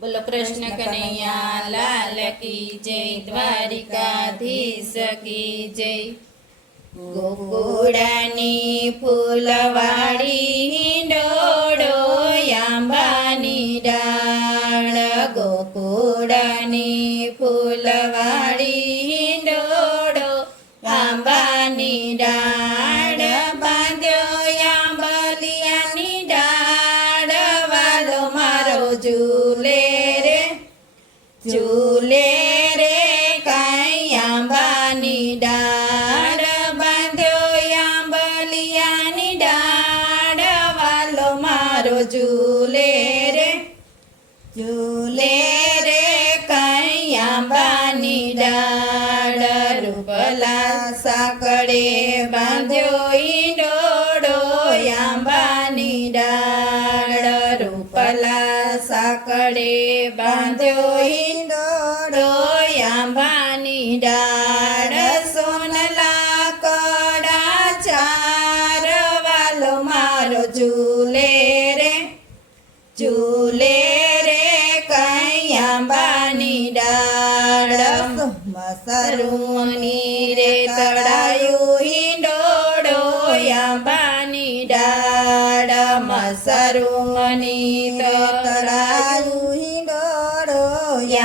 બોલો કૃષ્ણ કનૈયા લાલ કી જય, દ્વારિકાધીશ કી જય। ગોકુળાની ફૂલવાડી હિંડોળો આંબાની ડાળ, ગોકુળાની ફૂલવાડી હિંડોળો આંબાની ડાળ, બાંધ્યો આંબલિયાની ડાળ, વાલો મારો ઝૂલે રે ઝૂલે રે કાંઈ આંબાની ડાળ, બાંધ્યો આંબલિયાની ડાળ, વાલો મારો ઝૂલે રે ઝૂલે રે કાંઈ આંબાની ડાળ, રૂપલા સાંકળે બાંધ્યો ઈંડોળો આંબાની ડાળ, રૂપલા સાંકળે બાંધ્યો ઈંડોળો આંબાની ડાળ, સોનલા કડા ચાર, વાલો મારો ઝૂલે રે ઝૂલે રે કાંઈ આંબાની ડાળ, મસરૂની રે તળાયું હિંડોળો આંબાની ડાળ, મસરૂની તળાયું હિંડોળો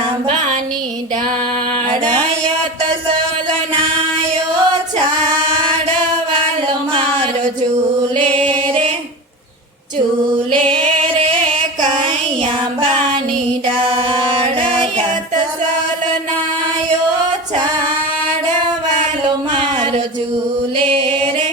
આંબાની ડાળ, યત સલનાયો છાડ, વાલો મારો ઝૂલે રે ઝૂલે રે કાંઈ આંબાની ડાળ, યત સલનાયો છાડ, વાલો મારો ઝૂલે રે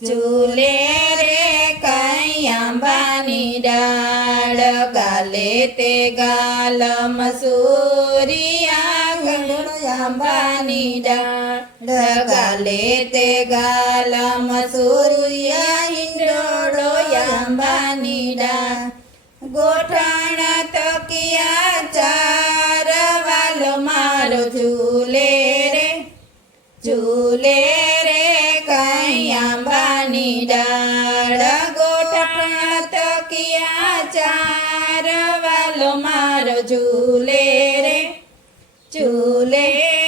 ઝૂલે રે કાંઈ આંબાની ડાળ, ગાલે તે ગાલ મસૂરિયા ગણો આંબાની ડાળ, ગાલે તે ગાલ મસૂરિયા હિંડોળો આંબાની ડાળ, ગોઠણ તકિયા ચાર, વાલો મારો ઝૂલે રે ઝૂલે રે કાંઈ આંબાની ડાળ, ગોઠણ તકિયા ચાર, વાલો મારો ઝૂલે રે ઝૂલે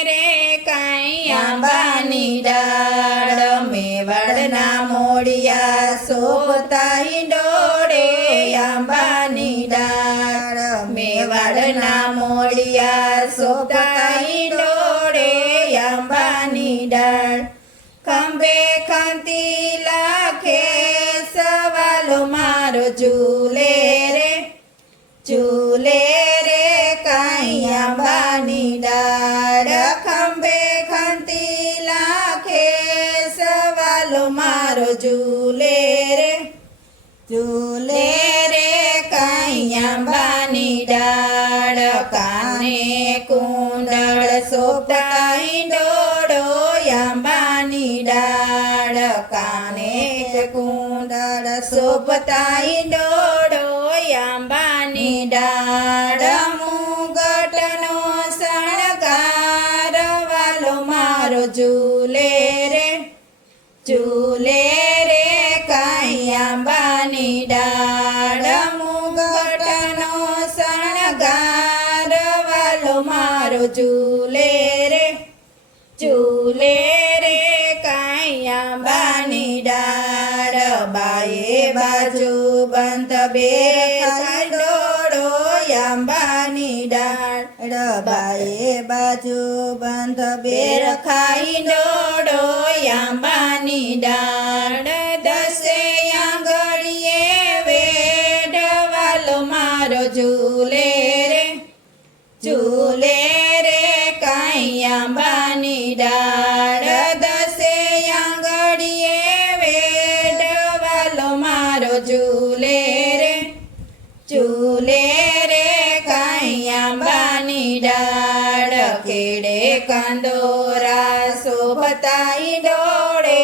રે કાંઈ આંબાની ડાળ, મેવાડના મોડિયા શોભતા હિંડોળે આંબાની ડાળ, મેવાડના મોડિયા શોભતા હિંડોળે આંબાની ડાળ, ખંભે ખંતી લાખે સવાલો મારો ઝૂલે રે ઝૂલે રે કાંઈ આંબાની ડાળ, ખંભે ખંતી લાખે સવાલો મારો ઝૂલે રે ઝૂલે રે કાંઈ આંબાની ડાળ, કાને કુંડળ શોભતા હિંડોળો આંબાની ડાળ, કાને કુંડળ શોભતા હિંડોળો આંબાની ડાળ, મુગટનો શણગાર, વાલો મારો ઝૂલે રે ઝૂલે રે કાંઈ આંબાની ડાળ, મુગટનો શણગાર, વાલો મારો ઝૂલે રે ઝૂલે રે કાંઈ આંબાની ડાળ, બાએ બાજુ બંધ બેરખાઈ ડોળો આંબાની ડાળ, બાએ બાજુ બંધ બેરખાઈ ડોળો આંબાની ડાળ, દસે આંગળીએ વેઢ, વાલો મારો ઝૂલે રે ઝૂલે રે કાંઈ આંબાની ડાળ, દસે આંગળીએ વેઢ, વાલો મારો ઝૂલે રે ઝૂલે રે કાંઈ આંબાની ડાળ, કેડે કંદોરા શોભતા હિંડોળે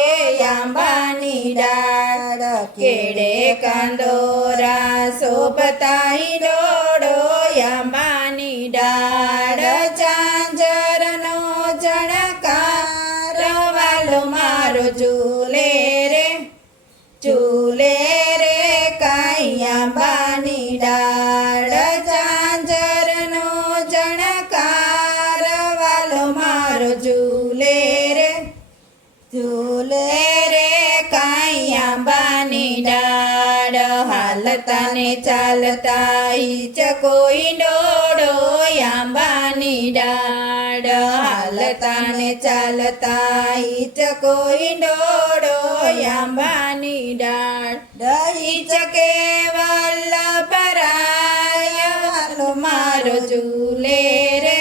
આંબાની ડાળ, કેડે કંદોરા શોભતા હિંડોળો આંબાની ડાળ, ઝાંઝરનો જણકાર, વાલો મારો ઝૂલે રે ઝૂલે રે કાંઈ આંબાની ડાળ, ઝાંઝર ને ચાલતા હિચકો ઈંડોળો આંબાની ડાળ હાલતા ને ચાલતા હિચકો ઈંડોળો આંબાની ડાળ હિચકે વલ્લભરાય વાલો મારો ઝૂલે રે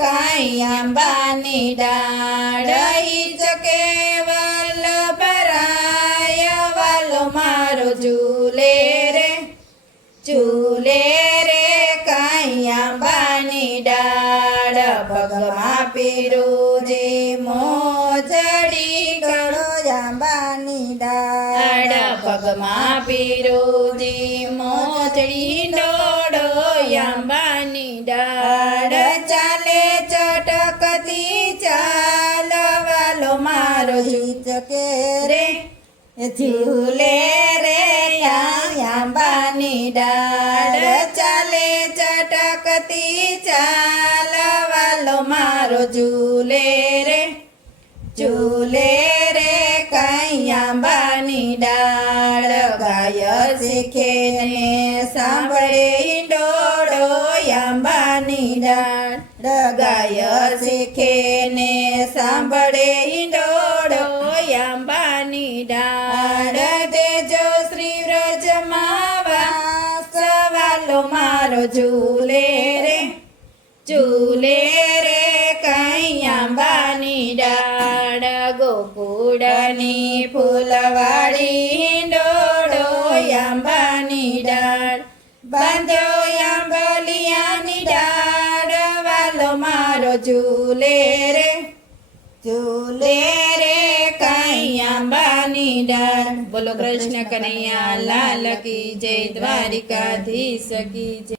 કાંઈ આંબાની ડાળ હિચકે વલ્લભરાય વાલો મારો ઝૂલે રે કાંઈ આંબાની ડાળ પગમાં પીરુજી મોજડી ગળો આંબાની ડાળ પગમાં પીરુજી મોજડી ડોળો આંબાની ડાળ ચાલે ચટકતી ચાલ વાલો મારો હિચકે રે ઝૂલે રે આંબાની ડાળ ચાલે ચટકતી ચાલ વાલો મારો ઝૂલે રે કાંઈ આંબાની ડાળ ગાય શીખે ને સાંભળે ઈંડોળો આંબાની ડાળ ગાય શીખે ને સાંભળે ઈંડોળો આંબાની ડાળ દેજો શ્રી વ્રજમાં વાસ વાલો મારો ઝૂલે રે કાંઈ આંબાની ડાળ ગોકુળની ફૂલવાળી હિંડોળો આંબાની ડાળ બાંધ્યો આંબલિયાની ડાળ વાલો મારો ઝૂલે રે કાંઈ આંબાની ડાળ. બોલો કૃષ્ણ કનૈયા લાલ કી જય, દ્વારિકાધીશ કી જય.